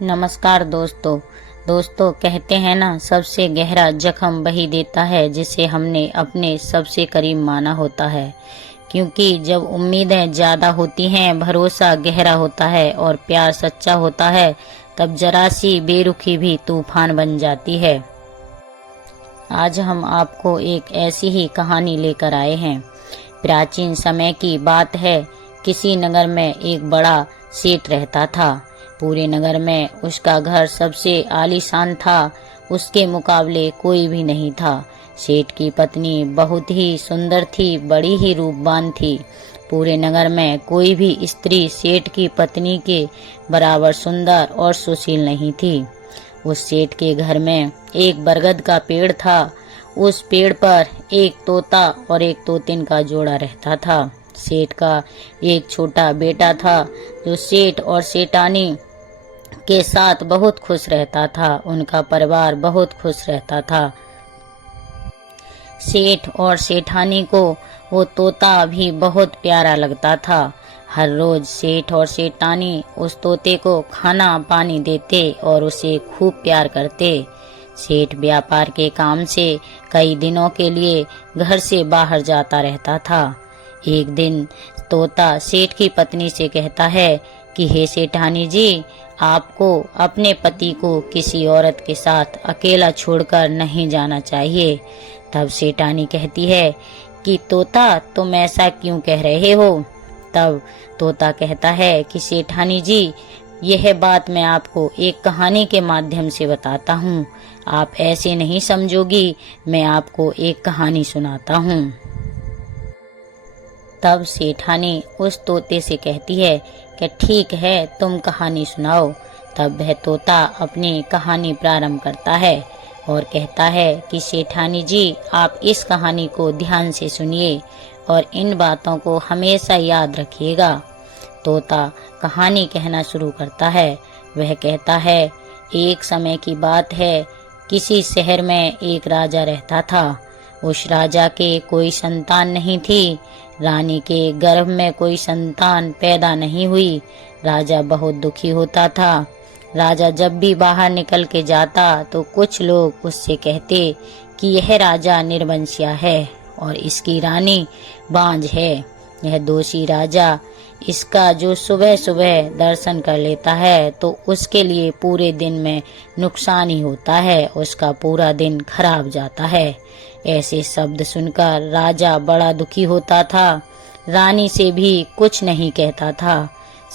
नमस्कार दोस्तों कहते हैं ना, सबसे गहरा जख्म वही देता है जिसे हमने अपने सबसे करीब माना होता है। क्योंकि जब उम्मीदें ज्यादा होती हैं, भरोसा गहरा होता है और प्यार सच्चा होता है, तब जरा सी बेरुखी भी तूफान बन जाती है। आज हम आपको एक ऐसी ही कहानी लेकर आए हैं। प्राचीन समय की बात है। किसी नगर में एक बड़ा सेठ रहता था। पूरे नगर में उसका घर सबसे आलीशान था। उसके मुकाबले कोई भी नहीं था। सेठ की पत्नी बहुत ही सुंदर थी, बड़ी ही रूपवान थी। पूरे नगर में कोई भी स्त्री सेठ की पत्नी के बराबर सुंदर और सुशील नहीं थी। उस सेठ के घर में एक बरगद का पेड़ था। उस पेड़ पर एक तोता और एक तोतिन का जोड़ा रहता था। सेठ का एक छोटा बेटा था जो सेठ और सेठानी के साथ बहुत खुश रहता था। उनका परिवार बहुत खुश रहता था। सेठ और सेठानी को वो तोता भी बहुत प्यारा लगता था। हर रोज सेठ और सेठानी उस तोते को खाना पानी देते और उसे खूब प्यार करते। सेठ व्यापार के काम से कई दिनों के लिए घर से बाहर जाता रहता था। एक दिन तोता सेठ की पत्नी से कहता है कि हे सेठानी जी, आपको अपने पति को किसी औरत के साथ अकेला छोड़कर नहीं जाना चाहिए। तब सेठानी कहती है कि तोता, तुम ऐसा क्यों कह रहे हो? तब तोता कहता है कि सेठानी जी, यह बात मैं आपको एक कहानी के माध्यम से बताता हूँ। आप ऐसे नहीं समझोगी। मैं आपको एक कहानी सुनाता हूँ। तब सेठानी उस तोते से कहती है कि ठीक है, तुम कहानी सुनाओ। तब वह तोता अपनी कहानी प्रारंभ करता है और कहता है कि सेठानी जी, आप इस कहानी को ध्यान से सुनिए और इन बातों को हमेशा याद रखिएगा। तोता कहानी कहना शुरू करता है। वह कहता है, एक समय की बात है। किसी शहर में एक राजा रहता था। उस राजा के कोई संतान नहीं थी। रानी के गर्भ में कोई संतान पैदा नहीं हुई। राजा बहुत दुखी होता था। राजा जब भी बाहर निकल के जाता तो कुछ लोग उससे कहते कि यह राजा निर्वंशिया है और इसकी रानी बांझ है। यह दोषी राजा इसका जो सुबह सुबह दर्शन कर लेता है तो उसके लिए पूरे दिन में नुकसान ही होता है। उसका पूरा दिन खराब जाता है। ऐसे शब्द सुनकर राजा बड़ा दुखी होता था। रानी से भी कुछ नहीं कहता था।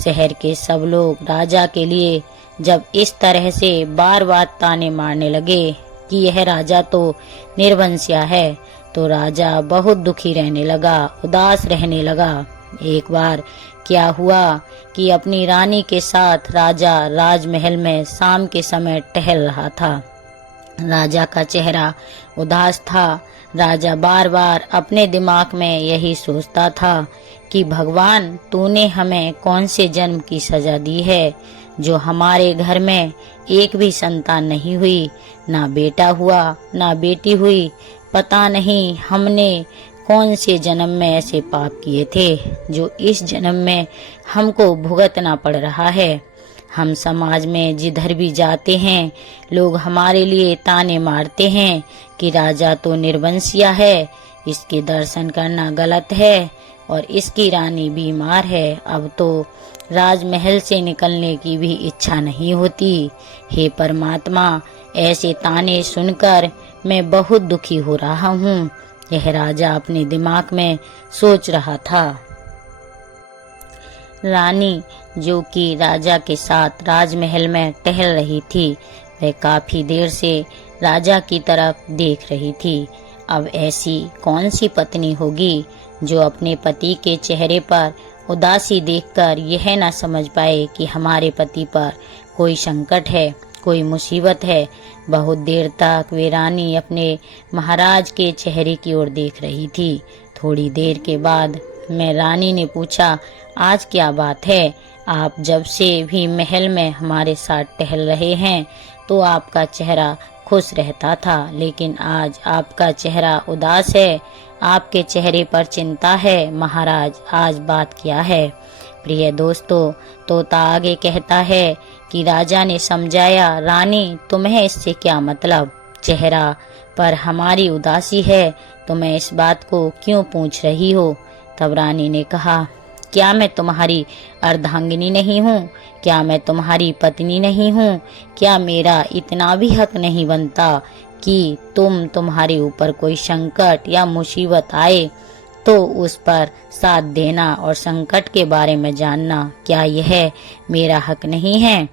शहर के सब लोग राजा के लिए जब इस तरह से बार बार ताने मारने लगे कि यह राजा तो निर्वंशिया है, तो राजा बहुत दुखी रहने लगा, उदास रहने लगा। एक बार क्या हुआ कि अपनी रानी के साथ राजा राजमहल में शाम के समय टहल रहा था। राजा का चेहरा उदास था। राजा बार बार अपने दिमाग में यही सोचता था कि भगवान, तूने हमें कौन से जन्म की सजा दी है जो हमारे घर में एक भी संतान नहीं हुई, ना बेटा हुआ ना बेटी हुई। पता नहीं हमने कौन से जन्म में ऐसे पाप किए थे जो इस जन्म में हमको भुगतना पड़ रहा है। हम समाज में जिधर भी जाते हैं, लोग हमारे लिए ताने मारते हैं कि राजा तो निर्वंशिया है, इसके दर्शन करना गलत है और इसकी रानी बीमार है। अब तो राजमहल से निकलने की भी इच्छा नहीं होती। हे परमात्मा, ऐसे ताने सुनकर मैं बहुत दुखी हो रहा हूँ। यह राजा अपने दिमाग में सोच रहा था। रानी, जो कि राजा के साथ राजमहल में टहल रही थी, वह काफी देर से राजा की तरफ देख रही थी। अब ऐसी कौन सी पत्नी होगी जो अपने पति के चेहरे पर उदासी देखकर यह न समझ पाए कि हमारे पति पर कोई संकट है, कोई मुसीबत है। बहुत देर तक वे रानी अपने महाराज के चेहरे की ओर देख रही थी। थोड़ी देर के बाद मैं रानी ने पूछा, आज क्या बात है? आप जब से भी महल में हमारे साथ टहल रहे हैं तो आपका चेहरा खुश रहता था, लेकिन आज आपका चेहरा उदास है। आपके चेहरे पर चिंता है। महाराज, आज बात क्या है? प्रिय दोस्तों, तोता आगे कहता है कि राजा ने समझाया, रानी तुम्हें इससे क्या मतलब, चेहरा पर हमारी उदासी है, तुम्हें इस बात को क्यों पूछ रही हो। तब रानी ने कहा, क्या मैं तुम्हारी अर्धांगिनी नहीं हूँ? क्या मैं तुम्हारी पत्नी नहीं हूँ? क्या मेरा इतना भी हक नहीं बनता कि तुम्हारे ऊपर कोई संकट या मुसीबत आए तो उस पर साथ देना और संकट के बारे में जानना, क्या यह मेरा हक नहीं है?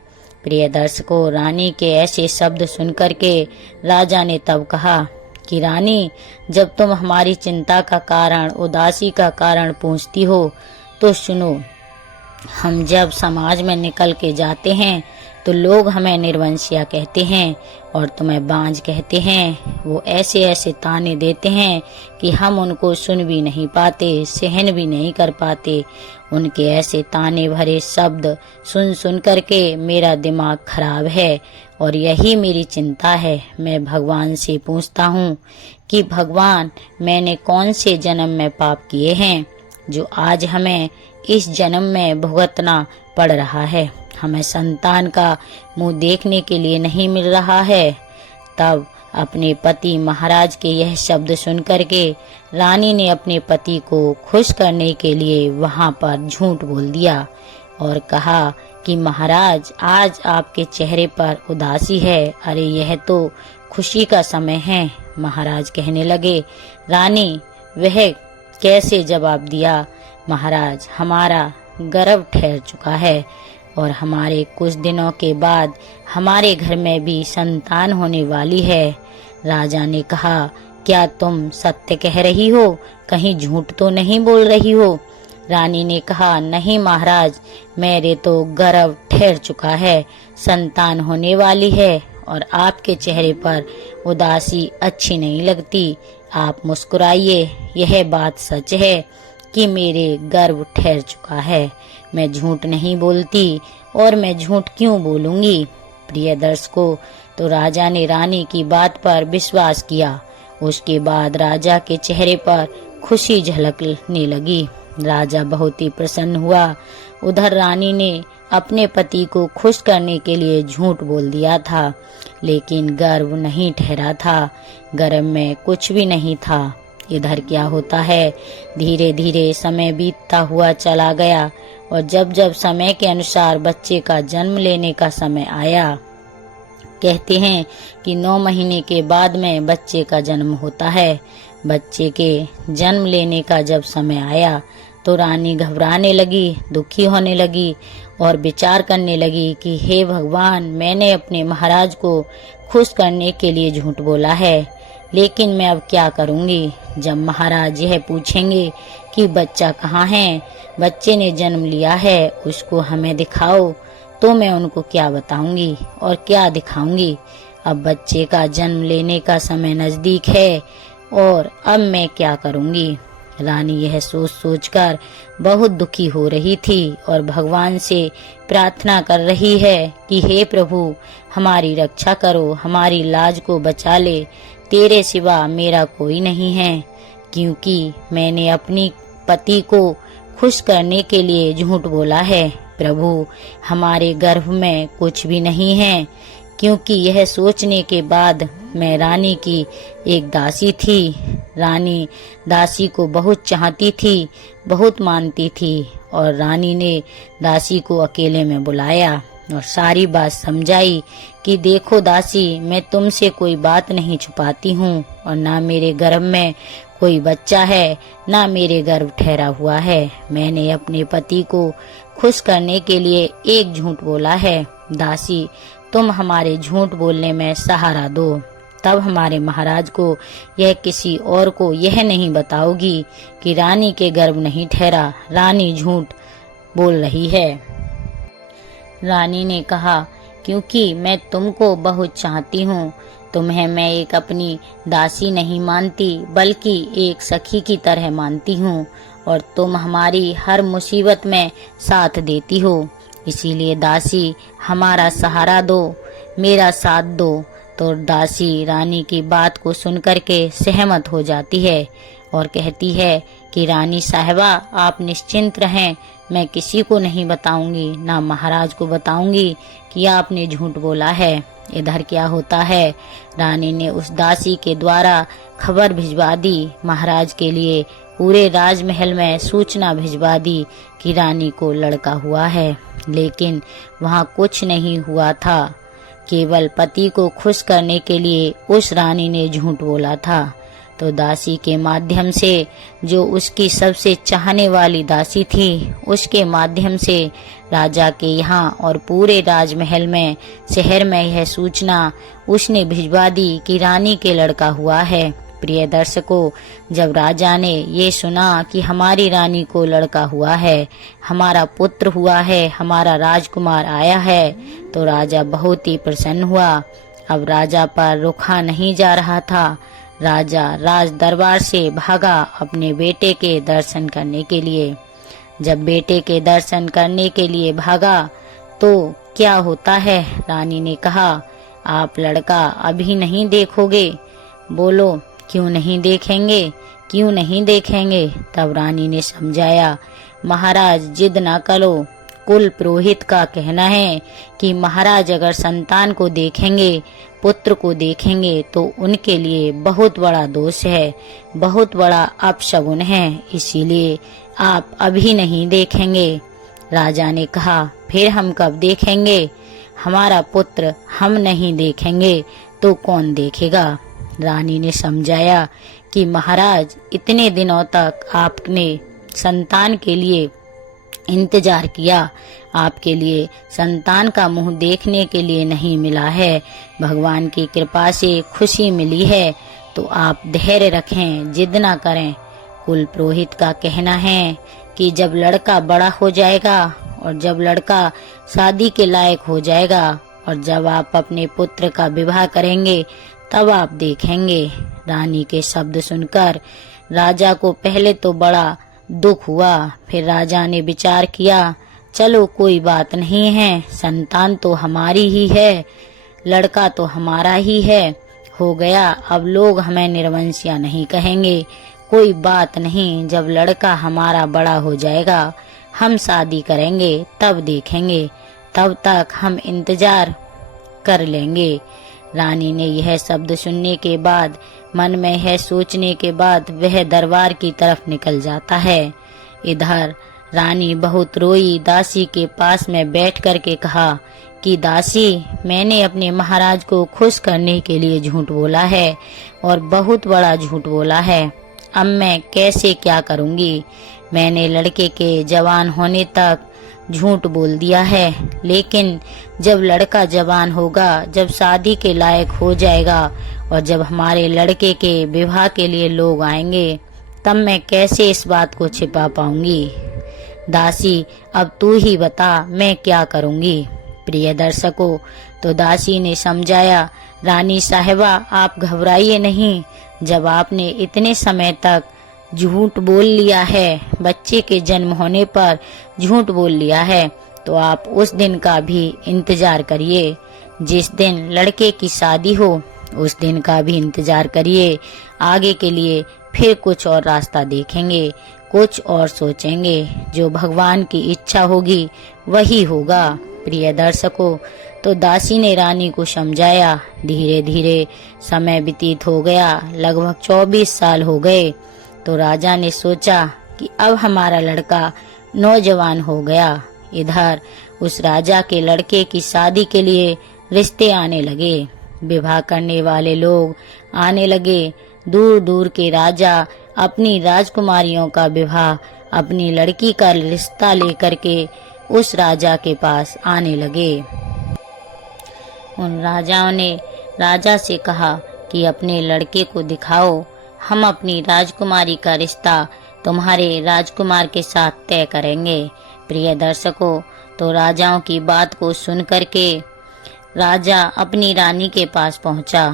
प्रिय दर्शकों, रानी के ऐसे शब्द सुनकर के राजा ने तब कहा कि रानी, जब तुम हमारी चिंता का कारण, उदासी का कारण पूछती हो तो सुनो, हम जब समाज में निकल के जाते हैं तो लोग हमें निर्वंशिया कहते हैं और तुम्हें बांझ कहते हैं। वो ऐसे ऐसे ताने देते हैं कि हम उनको सुन भी नहीं पाते, सहन भी नहीं कर पाते। उनके ऐसे ताने भरे शब्द सुन सुन करके मेरा दिमाग खराब है और यही मेरी चिंता है। मैं भगवान से पूछता हूँ कि भगवान, मैंने कौन से जन्म में पाप किए हैं जो आज हमें इस जन्म में भुगतना पड़ रहा है। हमें संतान का मुंह देखने के लिए नहीं मिल रहा है। तब अपने पति महाराज के यह शब्द सुनकर के रानी ने अपने पति को खुश करने के लिए वहां पर झूठ बोल दिया और कहा कि महाराज, आज आपके चेहरे पर उदासी है। अरे यह तो खुशी का समय है। महाराज कहने लगे, रानी वह कैसे जवाब दिया? महाराज, हमारा गर्भ ठहर चुका है और हमारे कुछ दिनों के बाद हमारे घर में भी संतान होने वाली है। राजा ने कहा, क्या तुम सत्य कह रही हो? कहीं झूठ तो नहीं बोल रही हो? रानी ने कहा, नहीं महाराज, मेरे तो गर्भ ठहर चुका है, संतान होने वाली है और आपके चेहरे पर उदासी अच्छी नहीं लगती। आप मुस्कुराइए। यह बात सच है कि मेरे गर्भ ठहर चुका है। मैं झूठ नहीं बोलती और मैं झूठ क्यों बोलूंगी। प्रिय दर्शकों, तो राजा ने रानी की बात पर विश्वास किया। उसके बाद राजा के चेहरे पर खुशी झलकने लगी। राजा बहुत ही प्रसन्न हुआ। उधर रानी ने अपने पति को खुश करने के लिए झूठ बोल दिया था, लेकिन गर्भ नहीं ठहरा था। गर्भ में कुछ भी नहीं था। इधर क्या होता है, धीरे धीरे समय बीतता हुआ चला गया और जब जब समय के अनुसार बच्चे का जन्म लेने का समय आया, कहते हैं कि 9 महीने के बाद में बच्चे का जन्म होता है। बच्चे के जन्म लेने का जब समय आया तो रानी घबराने लगी, दुखी होने लगी और विचार करने लगी कि हे भगवान, मैंने अपने महाराज को खुश करने के लिए झूठ बोला है, लेकिन मैं अब क्या करूंगी। जब महाराज यह पूछेंगे कि बच्चा कहाँ है, बच्चे ने जन्म लिया है, उसको हमें दिखाओ, तो मैं उनको क्या बताऊंगी और क्या दिखाऊंगी। अब बच्चे का जन्म लेने का समय नजदीक है और अब मैं क्या करूंगी। रानी यह सोच सोचकर बहुत दुखी हो रही थी और भगवान से प्रार्थना कर रही है कि हे प्रभु, हमारी रक्षा करो, हमारी लाज को बचा ले। तेरे सिवा मेरा कोई नहीं है, क्योंकि मैंने अपनी पति को खुश करने के लिए झूठ बोला है। प्रभु, हमारे गर्भ में कुछ भी नहीं है, क्योंकि यह सोचने के बाद मैं रानी की एक दासी थी। रानी दासी को बहुत चाहती थी, बहुत मानती थी और रानी ने दासी को अकेले में बुलाया और सारी बात समझाई कि देखो दासी, मैं तुमसे कोई बात नहीं छुपाती हूँ और ना मेरे गर्भ में कोई बच्चा है, ना मेरे गर्भ ठहरा हुआ है। मैंने अपने पति को खुश करने के लिए एक झूठ बोला है। दासी, तुम हमारे झूठ बोलने में सहारा दो। तब हमारे महाराज को यह किसी और को यह नहीं बताओगी कि रानी के गर्भ नहीं ठहरा, रानी झूठ बोल रही है। रानी ने कहा, क्योंकि मैं तुमको बहुत चाहती हूँ। तुम्हें मैं एक अपनी दासी नहीं मानती, बल्कि एक सखी की तरह मानती हूँ और तुम हमारी हर मुसीबत में साथ देती हो। इसीलिए दासी, हमारा सहारा दो, मेरा साथ दो। तो दासी रानी की बात को सुनकर के सहमत हो जाती है और कहती है कि रानी साहिबा आप निश्चिंत रहें, मैं किसी को नहीं बताऊंगी, ना महाराज को बताऊंगी कि आपने झूठ बोला है। इधर क्या होता है, रानी ने उस दासी के द्वारा खबर भिजवा दी महाराज के लिए, पूरे राजमहल में सूचना भिजवा दी कि रानी को लड़का हुआ है। लेकिन वहाँ कुछ नहीं हुआ था, केवल पति को खुश करने के लिए उस रानी ने झूठ बोला था। तो दासी के माध्यम से, जो उसकी सबसे चाहने वाली दासी थी, उसके माध्यम से राजा के यहाँ और पूरे राजमहल में, शहर में यह सूचना उसने भिजवा दी कि रानी के लड़का हुआ है। प्रिय दर्शकों, जब राजा ने ये सुना कि हमारी रानी को लड़का हुआ है, हमारा पुत्र हुआ है, हमारा राजकुमार आया है, तो राजा बहुत ही प्रसन्न हुआ। अब राजा पर रुखा नहीं जा रहा था। राजा राज दरबार से भागा अपने बेटे के दर्शन करने के लिए। जब बेटे के दर्शन करने के लिए भागा तो क्या होता है, रानी ने कहा, आप लड़का अभी नहीं देखोगे? बोलो, क्यों नहीं देखेंगे, क्यों नहीं देखेंगे? तब रानी ने समझाया, महाराज जिद ना करो, कुल पुरोहित का कहना है कि महाराज अगर संतान को देखेंगे, पुत्र को देखेंगे, तो उनके लिए बहुत बड़ा दोष है, बहुत बड़ा अपशगुन है, इसीलिए आप अभी नहीं देखेंगे। राजा ने कहा, फिर हम कब देखेंगे? हमारा पुत्र हम नहीं देखेंगे तो कौन देखेगा? रानी ने समझाया कि महाराज इतने दिनों तक आपने संतान के लिए इंतजार किया, आपके लिए संतान का मुंह देखने के लिए नहीं मिला है, भगवान की कृपा से खुशी मिली है, तो आप धैर्य रखें, जिद ना करें। कुल पुरोहित का कहना है कि जब लड़का बड़ा हो जाएगा और जब लड़का शादी के लायक हो जाएगा और जब आप अपने पुत्र का विवाह करेंगे तब आप देखेंगे। रानी के शब्द सुनकर राजा को पहले तो बड़ा दुख हुआ, फिर राजा ने विचार किया, चलो कोई बात नहीं है, संतान तो हमारी ही है, लड़का तो हमारा ही है, हो गया, अब लोग हमें निर्वंशिया नहीं कहेंगे, कोई बात नहीं, जब लड़का हमारा बड़ा हो जाएगा हम शादी करेंगे, तब देखेंगे, तब तक हम इंतजार कर लेंगे। रानी ने यह शब्द सुनने के बाद, मन में यह सोचने के बाद वह दरबार की तरफ निकल जाता है। इधर रानी बहुत रोई, दासी के पास में बैठ कर के कहा कि दासी, मैंने अपने महाराज को खुश करने के लिए झूठ बोला है और बहुत बड़ा झूठ बोला है, अब मैं कैसे क्या करूंगी? मैंने लड़के के जवान होने तक झूठ बोल दिया है, लेकिन जब लड़का जवान होगा, जब शादी के लायक हो जाएगा और जब हमारे लड़के के विवाह के लिए लोग आएंगे, तब मैं कैसे इस बात को छिपा पाऊंगी? दासी, अब तू ही बता, मैं क्या करूंगी? प्रिय दर्शकों, तो दासी ने समझाया, रानी साहिबा आप घबराइए नहीं, जब आपने इतने समय तक झूठ बोल लिया है, बच्चे के जन्म होने पर झूठ बोल लिया है, तो आप उस दिन का भी इंतजार करिए, जिस दिन लड़के की शादी हो उस दिन का भी इंतजार करिए। आगे के लिए फिर कुछ और रास्ता देखेंगे, कुछ और सोचेंगे, जो भगवान की इच्छा होगी वही होगा। प्रिय दर्शकों, तो दासी ने रानी को समझाया। धीरे धीरे समय व्यतीत हो गया, लगभग 24 साल हो गए। तो राजा ने सोचा कि अब हमारा लड़का नौजवान हो गया। इधर उस राजा के लड़के की शादी के लिए रिश्ते आने लगे, विवाह करने वाले लोग आने लगे। दूर दूर के राजा अपनी राजकुमारियों का विवाह, अपनी लड़की का रिश्ता लेकर के उस राजा के पास आने लगे। उन राजाओं ने राजा से कहा कि अपने लड़के को दिखाओ, हम अपनी राजकुमारी का रिश्ता तुम्हारे राजकुमार के साथ तय करेंगे। प्रिय दर्शकों, तो राजाओं की बात को सुन करके राजा अपनी रानी के पास पहुंचा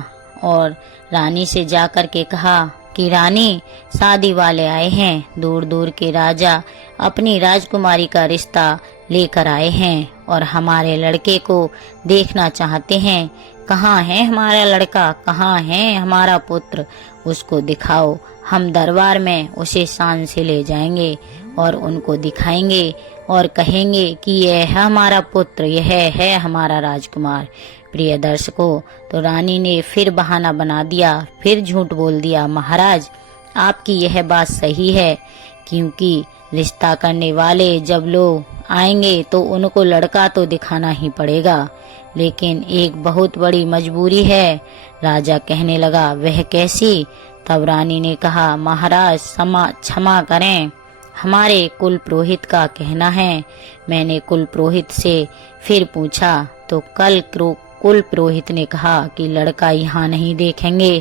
और रानी से जाकर के कहा कि रानी, शादी वाले आए हैं। दूर दूर के राजा अपनी राजकुमारी का रिश्ता लेकर आए हैं और हमारे लड़के को देखना चाहते हैं। कहाँ है हमारा लड़का, कहाँ है हमारा पुत्र, उसको दिखाओ। हम दरबार में उसे शान से ले जाएंगे और उनको दिखाएंगे और कहेंगे कि यह है हमारा पुत्र, यह है हमारा राजकुमार। प्रिय दर्शकों, तो रानी ने फिर बहाना बना दिया, फिर झूठ बोल दिया। महाराज, आपकी यह बात सही है, क्योंकि रिश्ता करने वाले जब लोग आएंगे तो उनको लड़का तो दिखाना ही पड़ेगा, लेकिन एक बहुत बड़ी मजबूरी है। राजा कहने लगा, वह कैसी? तब रानी ने कहा, महाराज क्षमा करें, हमारे कुल पुरोहित का कहना है। मैंने कुल पुरोहित से फिर पूछा तो कुल पुरोहित ने कहा कि लड़का यहाँ नहीं देखेंगे,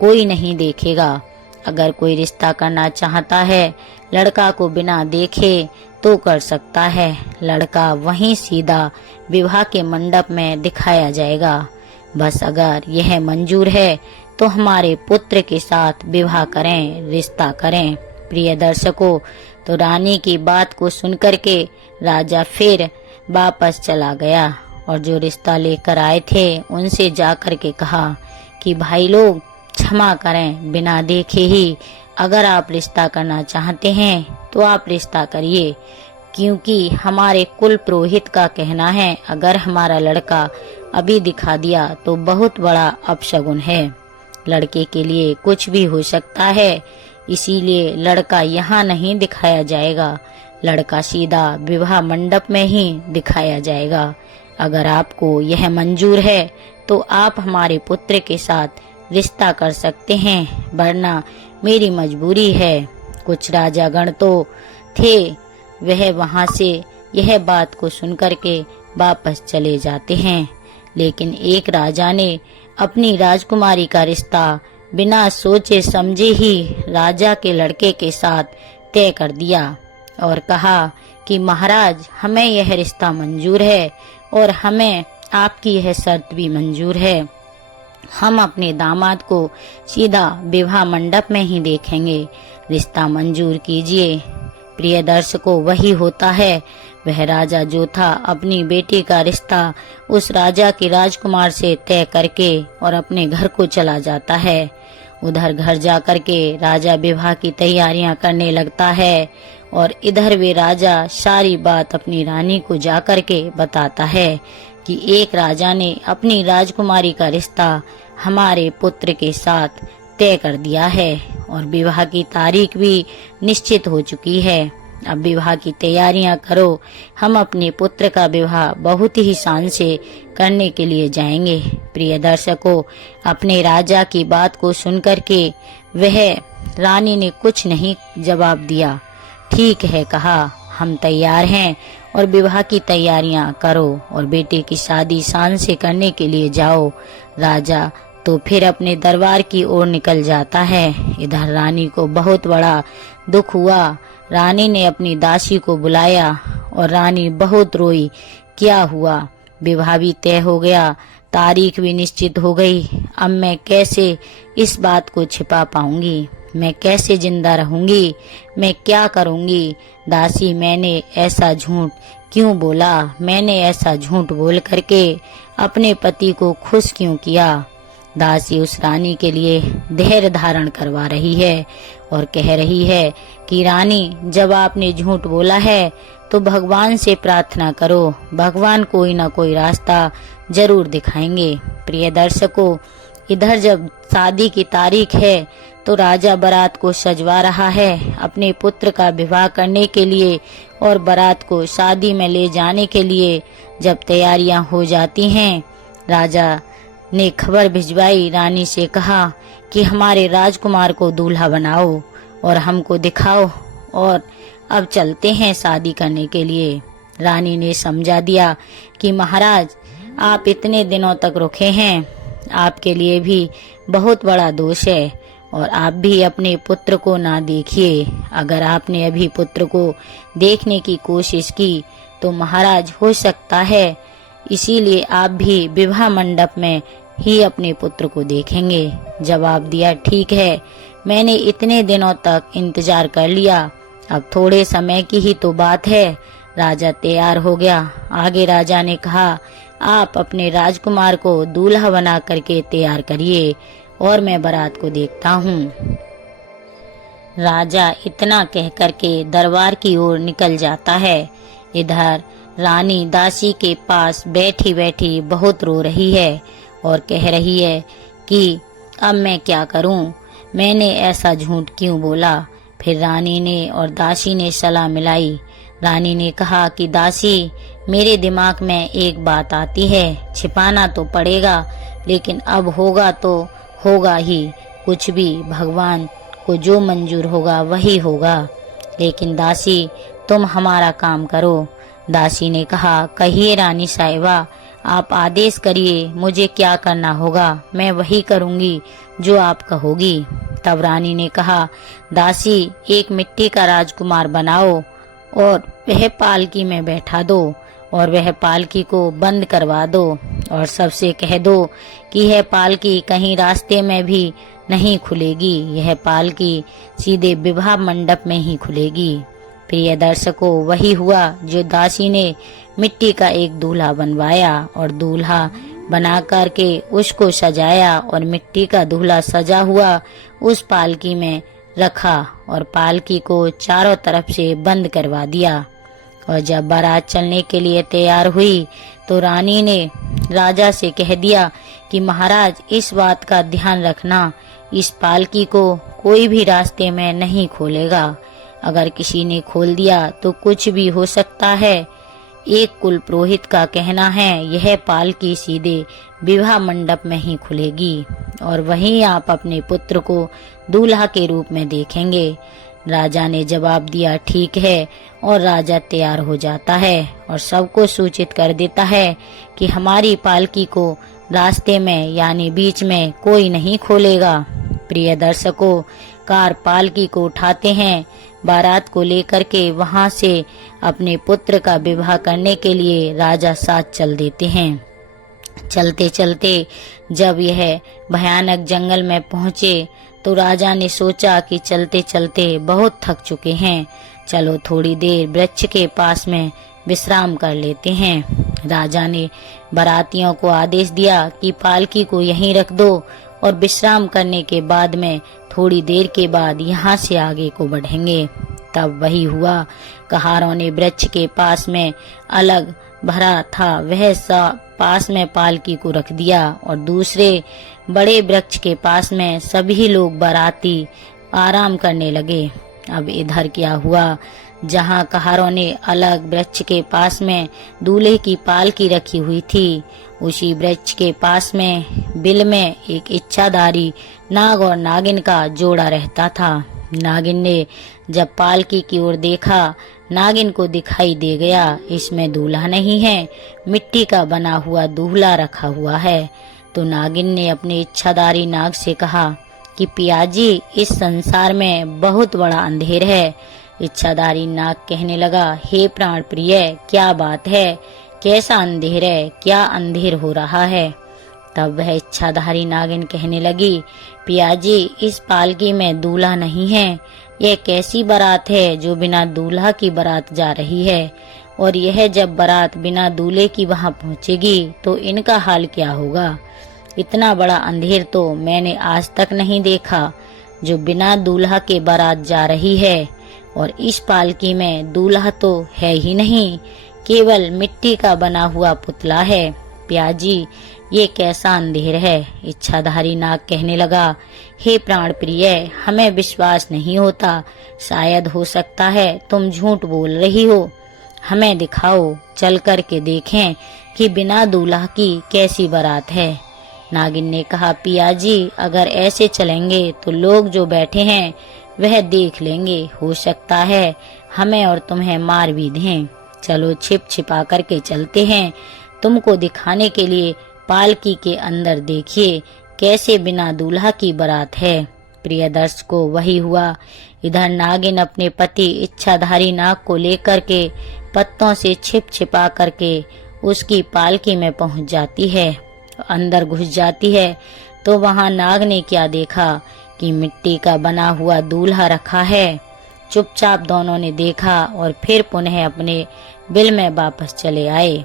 कोई नहीं देखेगा। अगर कोई रिश्ता करना चाहता है, लड़का को बिना देखे तो कर सकता है। लड़का वहीं सीधा विवाह के मंडप में दिखाया जाएगा। बस अगर यह मंजूर है तो हमारे पुत्र के साथ विवाह करें, रिश्ता करें। प्रिय दर्शकों, तो रानी की बात को सुनकर के राजा फिर वापस चला गया और जो रिश्ता लेकर आए थे उनसे जाकर के कहा कि भाई लोग क्षमा करें, बिना देखे ही अगर आप रिश्ता करना चाहते हैं तो आप रिश्ता करिए, क्योंकि हमारे कुल पुरोहित का कहना है अगर हमारा लड़का अभी दिखा दिया तो बहुत बड़ा अपशगुन है। लड़के के लिए कुछ भी हो सकता है, इसीलिए लड़का यहाँ नहीं दिखाया जाएगा, लड़का सीधा विवाह मंडप में ही दिखाया जाएगा। अगर आपको यह मंजूर है तो आप हमारे पुत्र के साथ रिश्ता कर सकते हैं, वरना मेरी मजबूरी है। कुछ राजागण तो थे, वह वहां से यह बात को सुनकर के वापस चले जाते हैं, लेकिन एक राजा ने अपनी राजकुमारी का रिश्ता बिना सोचे समझे ही राजा के लड़के के साथ तय कर दिया और कहा कि महाराज, हमें यह रिश्ता मंजूर है और हमें आपकी यह शर्त भी मंजूर है। हम अपने दामाद को सीधा विवाह मंडप में ही देखेंगे, रिश्ता मंजूर कीजिए। प्रिय दर्शकों, वही होता है, वह राजा जो था अपनी बेटी का रिश्ता उस राजा के राजकुमार से तय करके और अपने घर को चला जाता है। उधर घर जाकर के राजा विवाह की तैयारियां करने लगता है और इधर वे राजा सारी बात अपनी रानी को जाकर के बताता है कि एक राजा ने अपनी राजकुमारी का रिश्ता हमारे पुत्र के साथ तय कर दिया है और विवाह की तारीख भी निश्चित हो चुकी है। अब विवाह की तैयारियां करो, हम अपने पुत्र का विवाह बहुत ही शान से करने के लिए जाएंगे। प्रिय दर्शकों, अपने राजा की बात को सुनकर के वह रानी ने कुछ नहीं जवाब दिया। ठीक है, कहा, हम तैयार हैं और विवाह की तैयारियां करो और बेटे की शादी शान से करने के लिए जाओ। राजा तो फिर अपने दरबार की ओर निकल जाता है। इधर रानी को बहुत बड़ा दुख हुआ। रानी ने अपनी दासी को बुलाया और रानी बहुत रोई। क्या हुआ? विवाह भी तय हो गया, तारीख भी निश्चित हो गई। अब मैं कैसे इस बात को छिपा पाऊंगी? मैं कैसे जिंदा रहूंगी? मैं क्या करूंगी? दासी, मैंने ऐसा झूठ क्यों बोला? मैंने ऐसा झूठ बोल करके अपने पति को खुश क्यों किया? दासी उस रानी के लिए धैर्य धारण करवा रही है और कह रही है कि रानी, जब आपने झूठ बोला है तो भगवान से प्रार्थना करो, भगवान कोई ना कोई रास्ता जरूर दिखाएंगे। प्रिय दर्शकों, इधर जब शादी की तारीख है तो राजा बारात को सजवा रहा है अपने पुत्र का विवाह करने के लिए और बारात को शादी में ले जाने के लिए। जब तैयारियां हो जाती हैं, राजा ने खबर भिजवाई, रानी से कहा कि हमारे राजकुमार को दूल्हा बनाओ और हमको दिखाओ और अब चलते हैं शादी करने के लिए। रानी ने समझा दिया कि महाराज, आप इतने दिनों तक रुके हैं, आपके लिए भी बहुत बड़ा दोष है और आप भी अपने पुत्र को ना देखिए। अगर आपने अभी पुत्र को देखने की कोशिश की तो महाराज, हो सकता है इसीलिए आप भी विवाह मंडप में ही अपने पुत्र को देखेंगे। जवाब दिया, ठीक है, मैंने इतने दिनों तक इंतजार कर लिया, अब थोड़े समय की ही तो बात है, राजा तैयार हो गया। आगे राजा ने कहा, आप अपने राजकुमार को दूल्हा बना करके तैयार करिए और मैं बारात को देखता हूँ। राजा इतना कह करके दरबार की ओर निकल जाता है। इधर रानी दासी के पास बैठी बैठी बहुत रो रही है और कह रही है कि अब मैं क्या करूं, मैंने ऐसा झूठ क्यों बोला। फिर रानी ने और दासी ने सलाह मिलाई। रानी ने कहा कि दासी, मेरे दिमाग में एक बात आती है, छिपाना तो पड़ेगा लेकिन अब होगा तो होगा ही, कुछ भी भगवान को जो मंजूर होगा वही होगा। लेकिन दासी, तुम हमारा काम करो। दासी ने कहा, कहिए रानी साहिबा, आप आदेश करिए, मुझे क्या करना होगा, मैं वही करूंगी जो आप कहोगी। तब रानी ने कहा, दासी, एक मिट्टी का राजकुमार बनाओ और वह पालकी में बैठा दो और वह पालकी को बंद करवा दो और सबसे कह दो कि यह पालकी कहीं रास्ते में भी नहीं खुलेगी, यह पालकी सीधे विवाह मंडप में ही खुलेगी। प्रिय दर्शकों, वही हुआ जो दासी ने मिट्टी का एक दूल्हा बनवाया और दूल्हा बना करके उसको सजाया और मिट्टी का दूल्हा सजा हुआ उस पालकी में रखा और पालकी को चारों तरफ से बंद करवा दिया। और जब बारात चलने के लिए तैयार हुई तो रानी ने राजा से कह दिया कि महाराज, इस बात का ध्यान रखना, इस पालकी को कोई भी रास्ते में नहीं खोलेगा। अगर किसी ने खोल दिया तो कुछ भी हो सकता है। एक कुल पुरोहित का कहना है यह पालकी सीधे विवाह मंडप में ही खुलेगी और वहीं आप अपने पुत्र को दूल्हा के रूप में देखेंगे। राजा ने जवाब दिया, ठीक है, और राजा तैयार हो जाता है और सबको सूचित कर देता है कि हमारी पालकी को रास्ते में यानी बीच में कोई नहीं खोलेगा। प्रिय दर्शकों, कार पालकी को उठाते हैं, बारात को लेकर के वहां से अपने पुत्र का विवाह करने के लिए राजा साथ चल देते हैं। चलते चलते जब यह भयानक जंगल में पहुंचे तो राजा ने सोचा कि चलते चलते बहुत थक चुके हैं, चलो थोड़ी देर वृक्ष के पास में विश्राम कर लेते हैं। राजा ने बारातियों को आदेश दिया कि पालकी को यहीं रख दो और विश्राम करने के बाद में थोड़ी देर के बाद यहाँ से आगे को बढ़ेंगे। तब वही हुआ, कहारों ने वृक्ष के पास में अलग भरा था वह सा पास में पालकी को रख दिया और दूसरे बड़े वृक्ष के पास में सभी लोग बाराती आराम करने लगे। अब इधर क्या हुआ, जहाँ कहारों ने अलग वृक्ष के पास में दूल्हे की पालकी रखी हुई थी, उसी वृक्ष के पास में बिल में एक इच्छाधारी नाग और नागिन का जोड़ा रहता था। नागिन ने जब पालकी की ओर देखा, नागिन को दिखाई दे गया इसमें दूल्हा नहीं है, मिट्टी का बना हुआ दूल्हा रखा हुआ है। तो नागिन ने अपने इच्छाधारी नाग से कहा कि पियाजी, इस संसार में बहुत बड़ा अंधेर है। इच्छाधारी नाग कहने लगा, हे प्राण प्रिय, क्या बात है, कैसा अंधेर है, क्या अंधेर हो रहा है। तब वह इच्छाधारी नागिन कहने लगी, पियाजी, इस पालकी में दूल्हा नहीं है, यह कैसी बारात है जो बिना दूल्हा की बारात जा रही है, और यह जब बारात बिना दूल्हे की वहां पहुंचेगी तो इनका हाल क्या होगा। इतना बड़ा अंधेर तो मैंने आज तक नहीं देखा जो बिना दूल्हा के बारात जा रही है, और इस पालकी में दूल्हा तो है ही नहीं, केवल मिट्टी का बना हुआ पुतला है। पियाजी, ये कैसा अंधेर है। इच्छाधारी नाग कहने लगा, हे प्राण प्रिय, हमें विश्वास नहीं होता, शायद हो सकता है तुम झूठ बोल रही हो, हमें दिखाओ, चल कर के देखें कि बिना दूल्हा की कैसी बारात है। नागिन ने कहा, पियाजी, अगर ऐसे चलेंगे तो लोग जो बैठे हैं वह देख लेंगे, हो सकता है हमें और तुम्हें मार भी दें। चलो छिप छिपा करके चलते हैं, तुमको दिखाने के लिए पालकी के अंदर देखिए कैसे बिना दूल्हा की बारात है। प्रिय दर्शकों, वही हुआ। इधर नागिन अपने पति इच्छाधारी नाग को लेकर के पत्तों से छिप छिपा करके उसकी पालकी में पहुंच जाती है, अंदर घुस जाती है। तो वहां नाग ने क्या देखा कि मिट्टी का बना हुआ दूल्हा रखा है। चुपचाप दोनों ने देखा और फिर पुनः अपने बिल में वापस चले आए।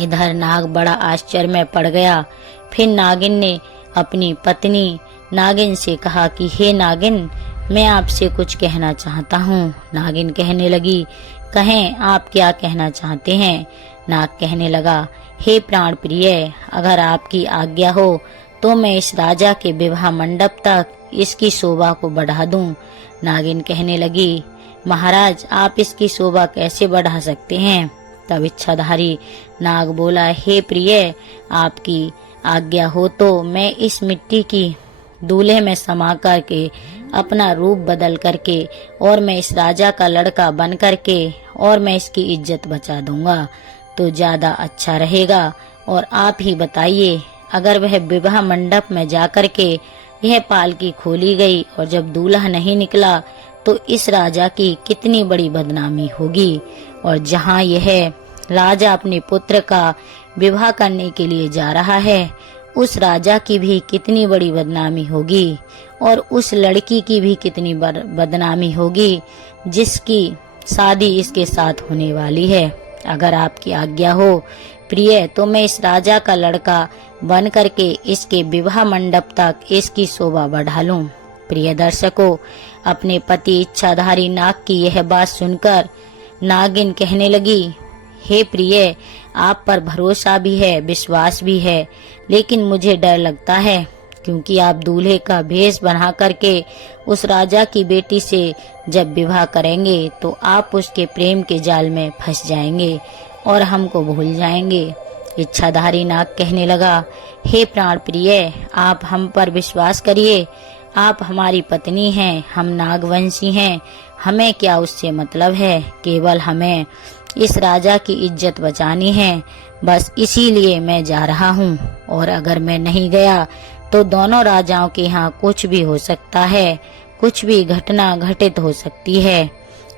इधर नाग बड़ा आश्चर्य में पड़ गया। फिर नागिन ने अपनी पत्नी नागिन से कहा कि हे नागिन, मैं आपसे कुछ कहना चाहता हूँ। नागिन कहने लगी, कहें, आप क्या कहना चाहते हैं? नाग कहने लगा, हे प्राण प्रिय, अगर आपकी आज्ञा हो तो मैं इस राजा के विवाह मंडप तक इसकी शोभा को बढ़ा दूं। नागिन कहने लगी, महाराज, आप इसकी शोभा कैसे बढ़ा सकते हैं? तब इच्छाधारी नाग बोला, हे प्रिय, आपकी आज्ञा हो तो मैं इस मिट्टी की दूल्हे में समा करके अपना रूप बदल करके और मैं इस राजा का लड़का बन करके और मैं इसकी इज्जत बचा दूंगा तो ज्यादा अच्छा रहेगा। और आप ही बताइए, अगर वह विवाह मंडप में जाकर के यह पालकी खोली गई और जब दूल्हा नहीं निकला तो इस राजा की कितनी बड़ी बदनामी होगी। और जहाँ यह राजा अपने पुत्र का विवाह करने के लिए जा रहा है, उस राजा की भी कितनी बड़ी बदनामी होगी और उस लड़की की भी कितनी बदनामी होगी जिसकी शादी इसके साथ होने वाली है। अगर आपकी आज्ञा हो प्रिय तो मैं इस राजा का लड़का बन करके इसके विवाह मंडप तक इसकी शोभा बढ़ा लूं। प्रिय दर्शकों, अपने पति इच्छाधारी नाग की यह बात सुनकर नागिन कहने लगी, हे प्रिय, आप पर भरोसा भी है, विश्वास भी है, लेकिन मुझे डर लगता है क्योंकि आप दूल्हे का भेष बना करके उस राजा की बेटी से जब विवाह करेंगे तो आप उसके प्रेम के जाल में फंस जाएंगे और हमको भूल जाएंगे। इच्छाधारी नाग कहने लगा, हे प्राण प्रिय, आप हम पर विश्वास करिए, आप हमारी पत्नी हैं, हम नागवंशी हैं, हमें क्या उससे मतलब है, केवल हमें इस राजा की इज्जत बचानी है, बस इसीलिए मैं जा रहा हूँ। और अगर मैं नहीं गया तो दोनों राजाओं के यहाँ कुछ भी हो सकता है, कुछ भी घटना घटित हो सकती है,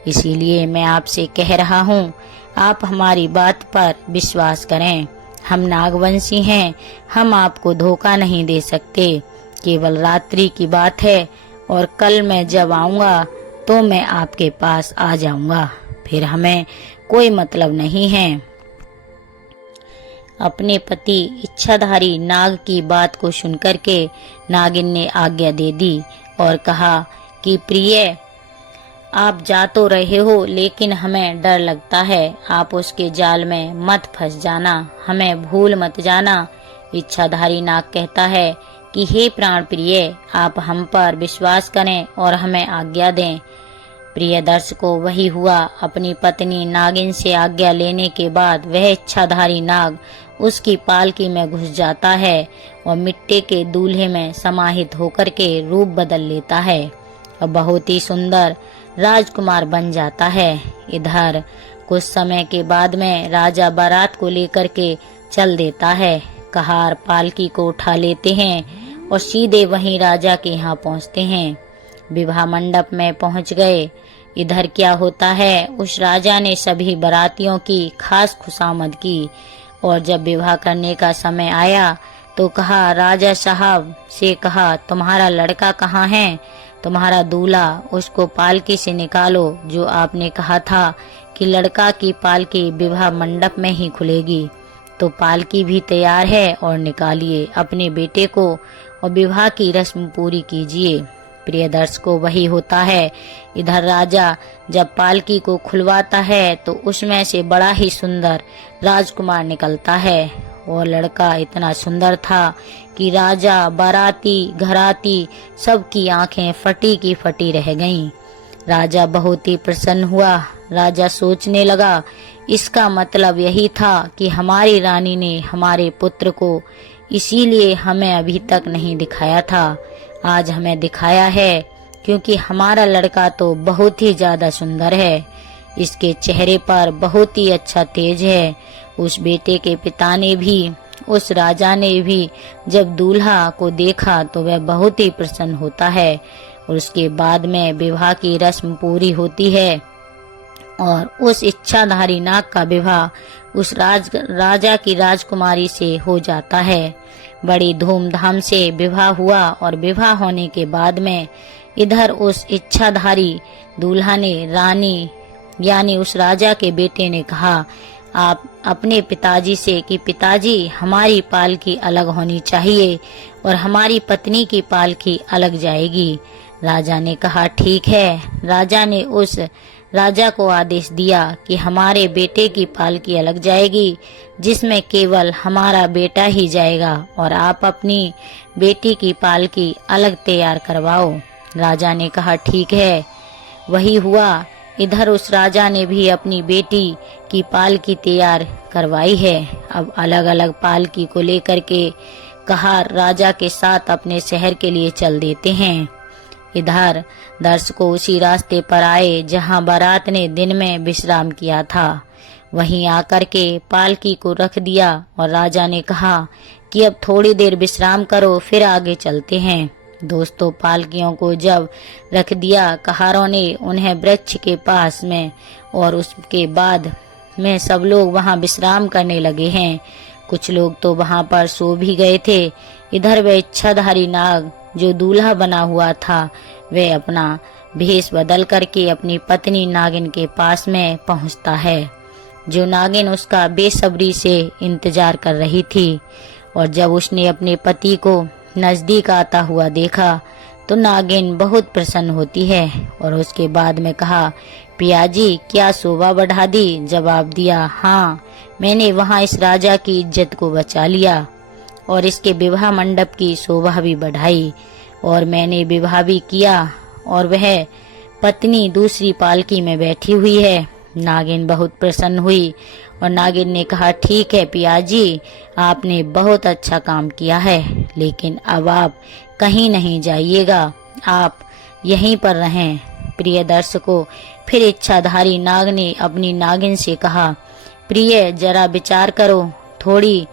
इसीलिए मैं आपसे कह रहा हूँ, आप हमारी बात पर विश्वास करें। हम नागवंशी हैं, हम आपको धोखा नहीं दे सकते, केवल रात्रि की बात है और कल मैं जब आऊँगा तो मैं आपके पास आ जाऊँगा, फिर हमें कोई मतलब नहीं है। अपने पति इच्छाधारी नाग की बात को सुनकर के नागिन ने आज्ञा दे दी और कहा कि प्रिय, आप जा तो रहे हो लेकिन हमें डर लगता है, आप उसके जाल में मत फंस जाना, हमें भूल मत जाना। इच्छाधारी नाग कहता है कि हे प्राण प्रिय, आप हम पर विश्वास करें और हमें आज्ञा दें। प्रिय दर्शकों, वही हुआ। अपनी पत्नी नागिन से आज्ञा लेने के बाद वह इच्छाधारी नाग उसकी पालकी में घुस जाता है और मिट्टी के दूल्हे में समाहित होकर के रूप बदल लेता है और बहुत ही सुंदर राजकुमार बन जाता है। इधर कुछ समय के बाद में राजा बारात को लेकर के चल देता है। कहार पालकी को उठा लेते हैं और सीधे वहीं राजा के यहाँ पहुँचते हैं। विवाह मंडप में पहुँच गए। इधर क्या होता है, उस राजा ने सभी बारातियों की खास खुशामद की और जब विवाह करने का समय आया तो कहा, राजा साहब से कहा, तुम्हारा लड़का कहाँ है, तुम्हारा दूल्हा, उसको पालकी से निकालो। जो आपने कहा था कि लड़का की पालकी विवाह मंडप में ही खुलेगी, तो पालकी भी तैयार है और निकालिए अपने बेटे को और विवाह की रस्म पूरी कीजिए। प्रिय दर्शकों, वही होता है। इधर राजा जब पालकी को खुलवाता है तो उसमें से बड़ा ही सुंदर राजकुमार निकलता है और लड़का इतना सुंदर था कि राजा, बाराती, घराती सबकी आंखें फटी की फटी रह गईं। राजा बहुत ही प्रसन्न हुआ। राजा सोचने लगा, इसका मतलब यही था कि हमारी रानी ने हमारे पुत्र को इसीलिए हमें अभी तक नहीं दिखाया था, आज हमें दिखाया है, क्योंकि हमारा लड़का तो बहुत ही ज्यादा सुंदर है, इसके चेहरे पर बहुत ही अच्छा तेज है। उस बेटे के पिता ने भी, उस राजा ने भी जब दूल्हा को देखा तो वह बहुत ही प्रसन्न होता है और उसके बाद में विवाह की रस्म पूरी होती है और उस इच्छाधारी नाग का विवाह उस राजा की राजकुमारी से हो जाता है। बड़ी धूमधाम से विवाह हुआ और विवाह होने के बाद में इधर उस इच्छाधारी दूल्हा ने रानी यानी उस राजा के बेटे ने कहा आप अपने पिताजी से कि पिताजी हमारी पालकी अलग होनी चाहिए और हमारी पत्नी की पालकी अलग जाएगी। राजा ने कहा ठीक है। राजा ने उस राजा को आदेश दिया कि हमारे बेटे की पालकी अलग जाएगी, जिसमें केवल हमारा बेटा ही जाएगा, और आप अपनी बेटी की पालकी अलग तैयार करवाओ। राजा ने कहा ठीक है। वही हुआ। इधर उस राजा ने भी अपनी बेटी की पालकी तैयार करवाई है। अब अलग अलग पालकी को लेकर के कहा राजा के साथ अपने शहर के लिए चल देते हैं। इधर दर्शकों उसी रास्ते पर आए जहां बारात ने दिन में विश्राम किया था। वहीं आकर के पालकी को रख दिया और राजा ने कहा कि अब थोड़ी देर विश्राम करो, फिर आगे चलते हैं। दोस्तों, पालकियों को जब रख दिया कहारों ने उन्हें वृक्ष के पास में, और उसके बाद में सब लोग वहां विश्राम करने लगे हैं। कुछ लोग तो वहां पर सो भी गए थे। इधर वह इच्छाधारी नाग जो दूल्हा बना हुआ था, वह अपना भेष बदल करके अपनी पत्नी नागिन के पास में पहुंचता है, जो नागिन उसका बेसब्री से इंतजार कर रही थी। और जब उसने अपने पति को नजदीक आता हुआ देखा तो नागिन बहुत प्रसन्न होती है और उसके बाद में कहा पियाजी क्या शोभा बढ़ा दी। जवाब दिया हाँ, मैंने वहाँ इस राजा की इज्जत को बचा लिया और इसके विवाह मंडप की शोभा भी बढ़ाई, और मैंने विवाह भी किया, और वह पत्नी दूसरी पालकी में बैठी हुई है। नागिन बहुत प्रसन्न हुई और नागिन ने कहा ठीक है पियाजी, आपने बहुत अच्छा काम किया है, लेकिन अब आप कहीं नहीं जाइएगा, आप यहीं पर रहें। प्रिय दर्शकों, फिर इच्छाधारी नाग ने अपनी नागिन से कहा प्रिय जरा विचार करो, थोड़ी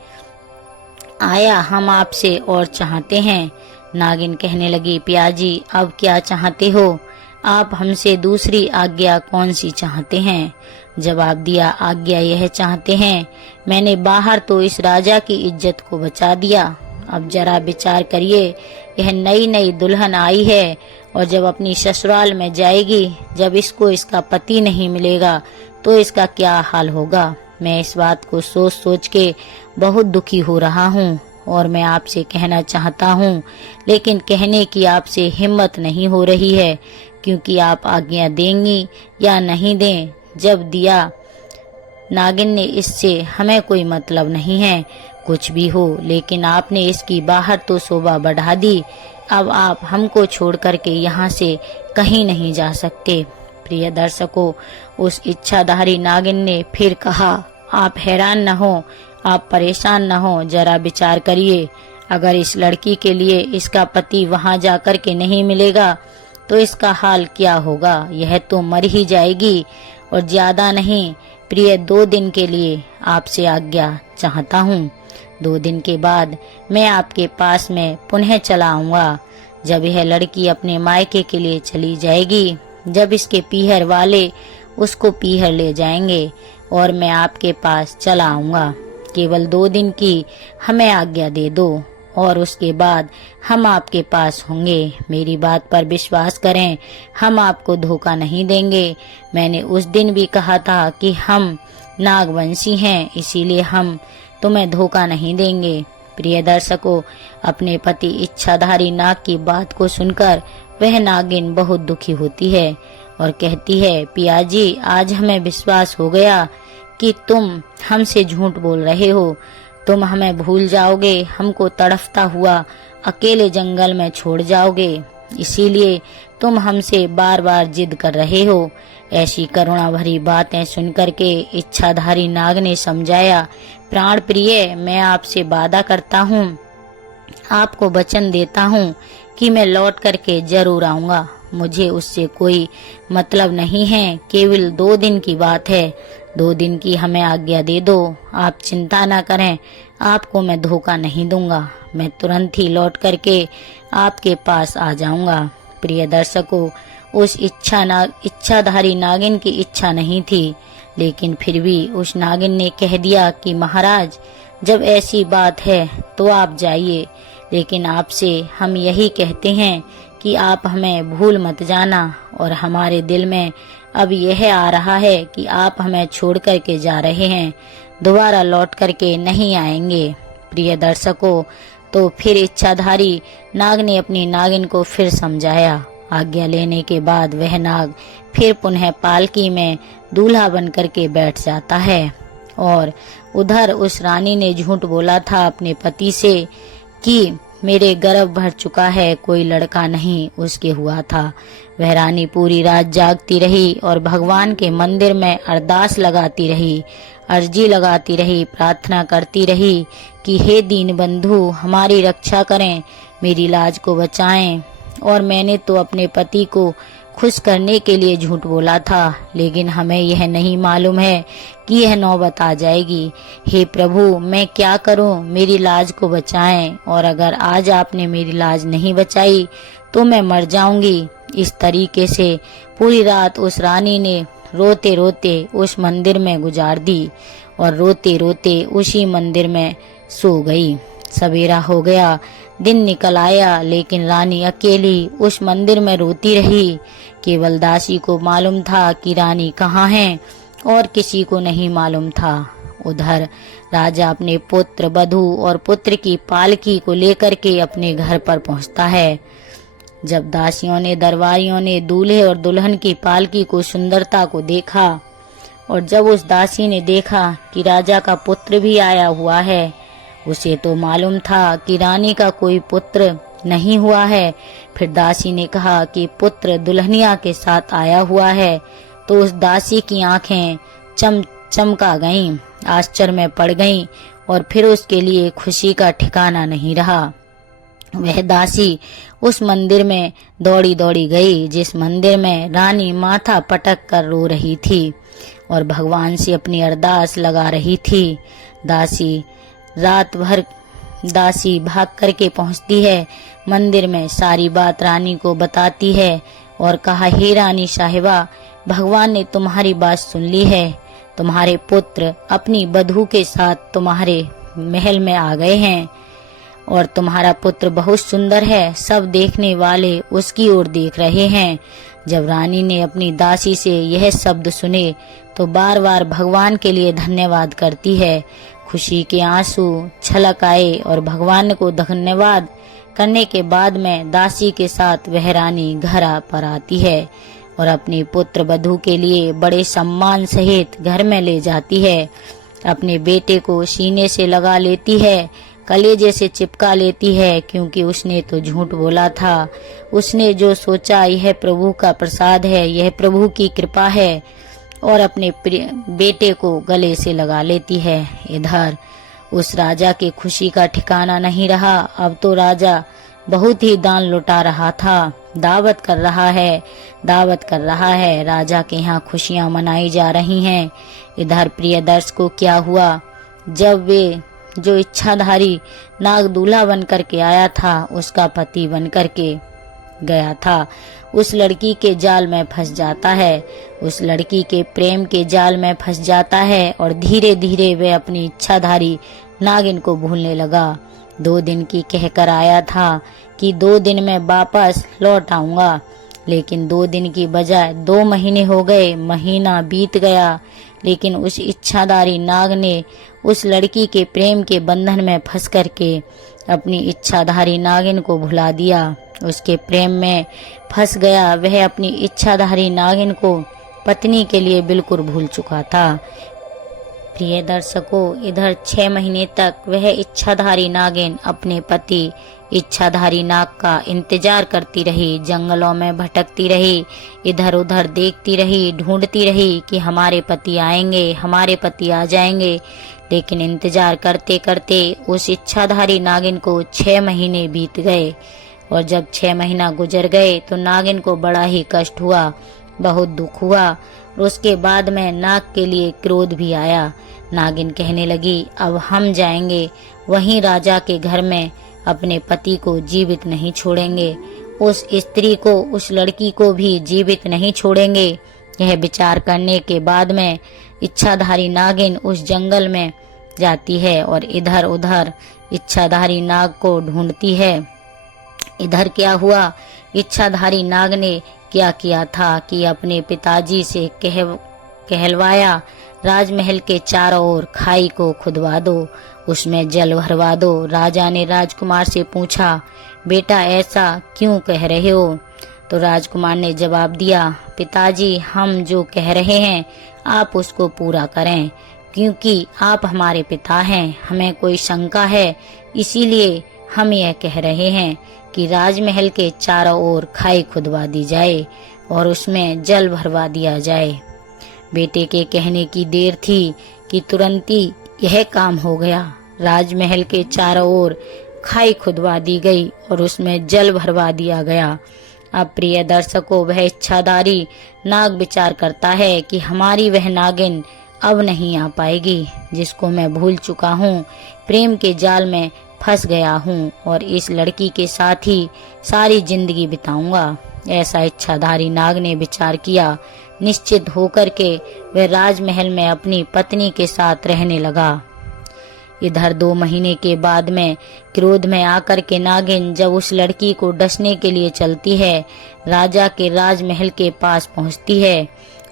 आया हम आपसे और चाहते हैं। नागिन कहने लगी पियाजी अब क्या चाहते हो, आप हमसे दूसरी आज्ञा कौन सी चाहते हैं। जवाब दिया आज्ञा यह चाहते हैं, मैंने बाहर तो इस राजा की इज्जत को बचा दिया, अब जरा विचार करिए, यह नई नई दुल्हन आई है और जब अपनी ससुराल में जाएगी, जब इसको इसका पति नहीं मिलेगा तो इसका क्या हाल होगा। मैं इस बात को सोच सोच के बहुत दुखी हो रहा हूँ और मैं आपसे कहना चाहता हूँ, लेकिन कहने की आपसे हिम्मत नहीं हो रही है, क्योंकि आप आज्ञा देंगी या नहीं दें। जब दिया नागिन ने इससे हमें कोई मतलब नहीं है, कुछ भी हो, लेकिन आपने इसकी बाहर तो शोभा बढ़ा दी, अब आप हमको छोड़ करके यहाँ से कहीं नहीं जा सकते। प्रिय दर्शकों, उस इच्छाधारी नागिन ने फिर कहा आप हैरान न हो, आप परेशान न हो, जरा विचार करिए, अगर इस लड़की के लिए इसका पति वहाँ जाकर के नहीं मिलेगा तो इसका हाल क्या होगा, यह तो मर ही जाएगी। और ज्यादा नहीं प्रिय, 2 दिन के लिए आपसे आज्ञा चाहता हूँ, 2 दिन के बाद मैं आपके पास में पुनः चला आऊंगा। जब यह लड़की अपने मायके के लिए चली जाएगी, जब इसके पीहर वाले उसको पीहर ले जाएंगे और मैं आपके पास चला आऊंगा, केवल 2 दिन की हमें आज्ञा दे दो और उसके बाद हम आपके पास होंगे। मेरी बात पर विश्वास करें, हम आपको धोखा नहीं देंगे। मैंने उस दिन भी कहा था कि हम नागवंशी हैं, इसीलिए हम तुम्हें धोखा नहीं देंगे। प्रिय दर्शकों, अपने पति इच्छाधारी नाग की बात को सुनकर वह नागिन बहुत दुखी होती है और कहती है पियाजी आज हमें विश्वास हो गया कि तुम हमसे झूठ बोल रहे हो, तुम हमें भूल जाओगे, हमको तड़फता हुआ अकेले जंगल में छोड़ जाओगे, इसीलिए तुम हमसे बार बार जिद कर रहे हो। ऐसी करुणा भरी बातें सुनकर के इच्छाधारी नाग ने समझाया प्राण प्रिय, मैं आपसे वादा करता हूँ, आपको वचन देता हूँ कि मैं लौट करके जरूर आऊंगा, मुझे उससे कोई मतलब नहीं है, केवल 2 दिन की बात है, 2 दिन की हमें आज्ञा दे दो, आप चिंता न करें, आपको मैं धोखा नहीं दूंगा, मैं तुरंत ही लौट करके आपके पास आ जाऊंगा। प्रिय दर्शकों, उस इच्छाधारी नागिन की इच्छा नहीं थी, लेकिन फिर भी उस नागिन ने कह दिया कि महाराज जब ऐसी बात है तो आप जाइए, लेकिन आपसे हम यही कहते हैं कि आप हमें भूल मत जाना और हमारे दिल में अब यह आ रहा है कि आप हमें छोड़ करके जा रहे हैं, दोबारा लौट करके नहीं आएंगे। प्रिय दर्शकों, तो फिर इच्छाधारी नाग ने अपनी नागिन को फिर समझाया। आज्ञा लेने के बाद वह नाग फिर पुनः पालकी में दूल्हा बन करके बैठ जाता है। और उधर उस रानी ने झूठ बोला था अपने पति से कि मेरे गर्भ भर चुका है, कोई लड़का नहीं उसके हुआ था। वह रानी पूरी रात जागती रही और भगवान के मंदिर में अरदास लगाती रही, अर्जी लगाती रही, प्रार्थना करती रही कि हे दीन बंधु हमारी रक्षा करें, मेरी लाज को बचाएं। और मैंने तो अपने पति को खुश करने के लिए झूठ बोला था, लेकिन हमें यह नहीं मालूम है कि यह नौबत आ जाएगी। हे प्रभु, मैं क्या करूं, मेरी लाज को बचाएं, और अगर आज आपने मेरी लाज नहीं बचाई तो मैं मर जाऊंगी। इस तरीके से पूरी रात उस रानी ने रोते रोते उस मंदिर में गुजार दी और रोते रोते उसी मंदिर में सो गई। सवेरा हो गया, दिन निकल आया, लेकिन रानी अकेली उस मंदिर में रोती रही। केवल दासी को मालूम था कि रानी कहाँ है और किसी को नहीं मालूम था। उधर राजा अपने पुत्र, वधू और पुत्र की पालकी को लेकर के अपने घर पर पहुंचता है। जब दासियों ने, दरबारियों ने दूल्हे और दुल्हन की पालकी को सुंदरता को देखा, और जब उस दासी ने देखा कि राजा का पुत्र भी आया हुआ है, उसे तो मालूम था कि रानी का कोई पुत्र नहीं हुआ है। फिर दासी ने कहा कि पुत्र दुल्हनिया के साथ आया हुआ है, तो उस दासी की आंखें चमका गईं, आश्चर्य में पड़ गईं, और फिर उसके लिए खुशी का ठिकाना नहीं रहा। वह दासी उस मंदिर में दौड़ी दौड़ी गई जिस मंदिर में रानी माथा पटक कर रो रही थी और भगवान से अपनी अरदास लगा रही थी। रात भर दासी भाग करके पहुंचती है मंदिर में, सारी बात रानी को बताती है और कहा, हे रानी साहिबा, भगवान ने तुम्हारी बात सुन ली है, तुम्हारे पुत्र अपनी वधू के साथ तुम्हारे महल में आ गए हैं और तुम्हारा पुत्र बहुत सुंदर है, सब देखने वाले उसकी ओर देख रहे हैं। जब रानी ने अपनी दासी से यह शब्द सुने तो बार बार भगवान के लिए धन्यवाद करती है। खुशी के आंसू छलक आए और भगवान को धन्यवाद करने के बाद में दासी के साथ वह रानी घर पर आती है और अपने पुत्र वधू के लिए बड़े सम्मान सहित घर में ले जाती है। अपने बेटे को सीने से लगा लेती है, कलेजे से चिपका लेती है, क्योंकि उसने तो झूठ बोला था। उसने जो सोचा यह प्रभु का प्रसाद है, यह प्रभु की कृपा है, और अपने बेटे को गले से लगा लेती है। इधर उस राजा की खुशी का ठिकाना नहीं रहा। अब तो राजा बहुत ही दान लुटा रहा था, दावत कर रहा है। राजा के यहाँ खुशियां मनाई जा रही हैं। इधर प्रिय दर्शकों, क्या हुआ, जब वे जो इच्छाधारी नाग दूल्हा बन करके आया था उसका पति बन करके गया था, उस लड़की के जाल में फंस जाता है, उस लड़की के प्रेम के जाल में फंस जाता है और धीरे धीरे वह अपनी इच्छाधारी नागिन को भूलने लगा। 2 दिन की कहकर आया था कि 2 दिन में वापस लौट आऊंगा, लेकिन 2 दिन की बजाय 2 महीने हो गए, महीना बीत गया, लेकिन उस इच्छाधारी नाग ने उस लड़की के प्रेम के बंधन में फंस करके अपनी इच्छाधारी नागिन को भुला दिया, उसके प्रेम में फंस गया। वह अपनी इच्छाधारी नागिन को पत्नी के लिए बिल्कुल भूल चुका था। प्रिय दर्शकों, इधर 6 महीने तक वह इच्छाधारी नागिन अपने पति इच्छाधारी नाग का इंतजार करती रही, जंगलों में भटकती रही, इधर उधर देखती रही, ढूंढती रही कि हमारे पति आएंगे, हमारे पति आ जाएंगे। लेकिन इंतजार करते करते उस इच्छाधारी नागिन को 6 महीने बीत गए, और जब 6 महीना गुजर गए तो नागिन को बड़ा ही कष्ट हुआ, बहुत दुख हुआ, और उसके बाद में नाग के लिए क्रोध भी आया। नागिन कहने लगी, अब हम जाएंगे वहीं राजा के घर में, अपने पति को जीवित नहीं छोड़ेंगे, उस स्त्री को, उस लड़की को भी जीवित नहीं छोड़ेंगे। यह विचार करने के बाद में इच्छाधारी नागिन उस जंगल में जाती है और इधर उधर इच्छाधारी नाग को ढूंढती है। इधर क्या हुआ, इच्छाधारी नाग ने क्या किया था कि अपने पिताजी से कहलवाया, राजमहल के चारों ओर खाई को खुदवा दो, उसमें जल भरवा दो। राजा ने राजकुमार से पूछा, बेटा ऐसा क्यों कह रहे हो? तो राजकुमार ने जवाब दिया, पिताजी हम जो कह रहे हैं आप उसको पूरा करें, क्योंकि आप हमारे पिता हैं। हमें कोई शंका है, इसीलिए हम यह कह रहे हैं कि राजमहल के चारों ओर खाई खुदवा दी जाए और उसमें जल भरवा दिया जाए। बेटे के कहने की देर थी कि तुरंत ही यह काम हो गया। राजमहल के चारों ओर खाई खुदवा दी गई और उसमें जल भरवा दिया गया। अब प्रिय दर्शकों, वह इच्छाधारी नाग विचार करता है कि हमारी वह नागिन अब नहीं आ पाएगी, जिसको मैं भूल चुका हूँ, प्रेम के जाल में फंस गया हूँ और इस लड़की के साथ ही सारी जिंदगी बिताऊंगा। ऐसा इच्छाधारी नाग ने विचार किया। निश्चित होकर के वह राजमहल में अपनी पत्नी के साथ रहने लगा। इधर 2 महीने के बाद में क्रोध में आकर के नागिन जब उस लड़की को डसने के लिए चलती है, राजा के राजमहल के पास पहुंचती है।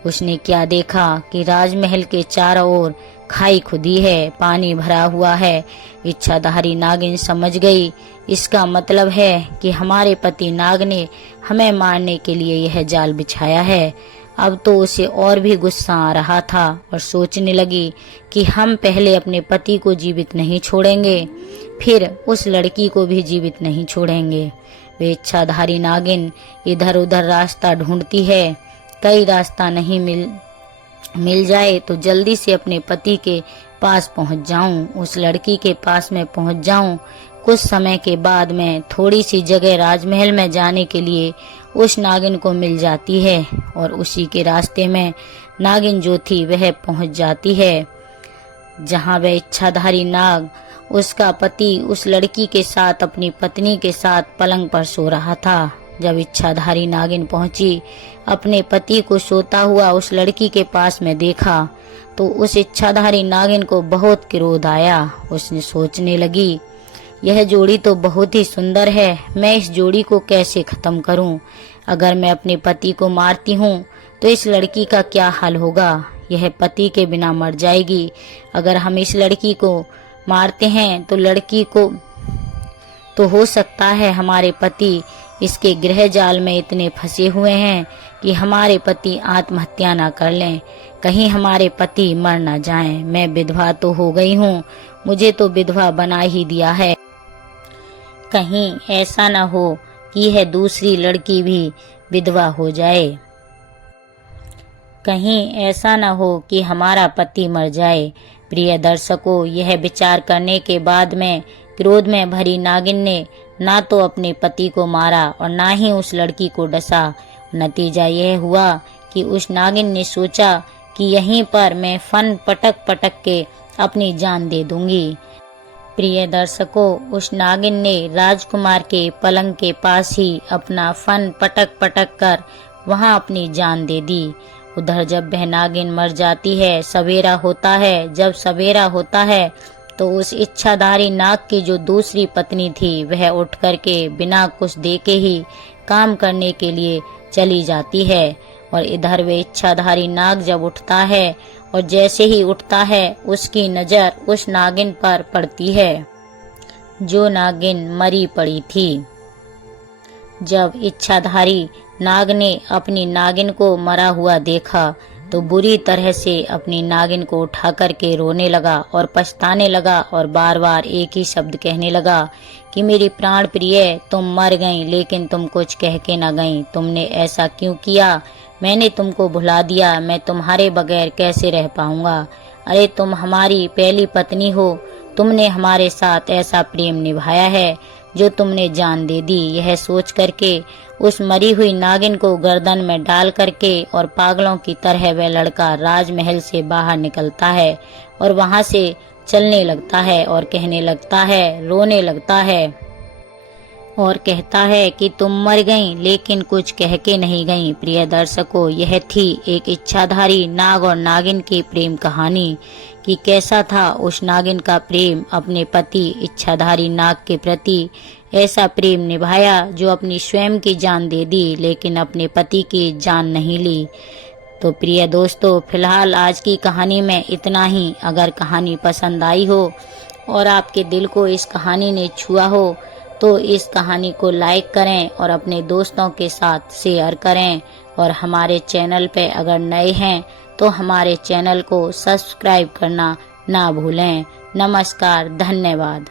उसने क्या देखा कि राजमहल के चारों ओर खाई खुदी है, पानी भरा हुआ है। इच्छाधारी नागिन समझ गई, इसका मतलब है कि हमारे पति नाग ने हमें मारने के लिए यह जाल बिछाया है। अब तो उसे और भी गुस्सा आ रहा था और सोचने लगी कि हम पहले अपने पति को जीवित नहीं छोड़ेंगे, फिर उस लड़की को भी जीवित नहीं छोड़ेंगे। वे इच्छाधारी नागिन इधर उधर रास्ता ढूंढती है, कई रास्ता नहीं मिल जाए तो जल्दी से अपने पति के पास पहुंच जाऊं, उस लड़की के पास में पहुंच जाऊं। कुछ समय के बाद में थोड़ी सी जगह राजमहल में जाने के लिए उस नागिन को मिल जाती है और उसी के रास्ते में नागिन जो थी वह पहुंच जाती है, जहां वह इच्छाधारी नाग उसका पति उस लड़की के साथ अपनी पत्नी के साथ पलंग पर सो रहा था। जब इच्छाधारी नागिन पहुंची, अपने पति को सोता हुआ उस लड़की के पास में देखा तो उस इच्छाधारी नागिन को बहुत क्रोध आया। उसने सोचने लगी, यह जोड़ी तो बहुत ही सुंदर है, मैं इस जोड़ी को कैसे खत्म करूं? अगर मैं अपने पति को मारती हूं तो इस लड़की का क्या हाल होगा? यह पति के बिना मर जाएगी। अगर हम इस लड़की को मारते हैं तो लड़की को तो हो सकता है हमारे पति इसके गृह जाल में इतने फंसे हुए हैं कि हमारे पति आत्महत्या ना कर लें, कहीं हमारे पति मर ना जाएं। मैं विधवा तो हो गई हूँ, मुझे तो विधवा बना ही दिया है, कहीं ऐसा न हो कि यह दूसरी लड़की भी विधवा हो जाए, कहीं ऐसा न हो कि हमारा पति मर जाए। प्रिय दर्शकों, यह विचार करने के बाद में क्रोध में भरी नागिन ने ना तो अपने पति को मारा और ना ही उस लड़की को डसा। नतीजा यह हुआ कि उस नागिन ने सोचा कि यहीं पर मैं फन पटक पटक के अपनी जान दे दूंगी। प्रिय दर्शकों, उस नागिन ने राजकुमार के पलंग के पास ही अपना फन पटक पटक कर वहां अपनी जान दे दी। उधर जब वह नागिन मर जाती है, सवेरा होता है। जब सवेरा होता है तो उस इच्छाधारी नाग की जो दूसरी पत्नी थी वह उठ करके बिना कुछ देखे ही काम करने के लिए चली जाती है। और इधर वे इच्छाधारी नाग जब उठता है और जैसे ही उठता है उसकी नजर उस नागिन पर पड़ती है जो नागिन मरी पड़ी थी। जब इच्छाधारी नाग ने अपनी नागिन को मरा हुआ देखा तो बुरी तरह से अपनी नागिन को उठा करके रोने लगा और पछताने लगा और बार बार एक ही शब्द कहने लगा कि मेरी प्राण प्रिय, तुम मर गईं लेकिन तुम कुछ कह के न गईं। तुमने ऐसा क्यों किया? मैंने तुमको भुला दिया, मैं तुम्हारे बगैर कैसे रह पाऊंगा? अरे तुम हमारी पहली पत्नी हो, तुमने हमारे साथ ऐसा प्रेम निभाया है जो तुमने जान दे दी। यह सोच करके उस मरी हुई नागिन को गर्दन में डाल करके और पागलों की तरह वह लड़का राजमहल से बाहर निकलता है और वहां से चलने लगता है और कहने लगता है, रोने लगता है, और कहता है कि तुम मर गईं लेकिन कुछ कह के नहीं गईं। प्रिय दर्शकों, यह थी एक इच्छाधारी नाग और नागिन की प्रेम कहानी कि कैसा था उस नागिन का प्रेम अपने पति इच्छाधारी नाग के प्रति। ऐसा प्रेम निभाया जो अपनी स्वयं की जान दे दी लेकिन अपने पति की जान नहीं ली। तो प्रिय दोस्तों, फिलहाल आज की कहानी में इतना ही। अगर कहानी पसंद आई हो और आपके दिल को इस कहानी ने छुआ हो तो इस कहानी को लाइक करें और अपने दोस्तों के साथ शेयर करें। और हमारे चैनल पे अगर नए हैं तो हमारे चैनल को सब्सक्राइब करना ना भूलें। नमस्कार, धन्यवाद।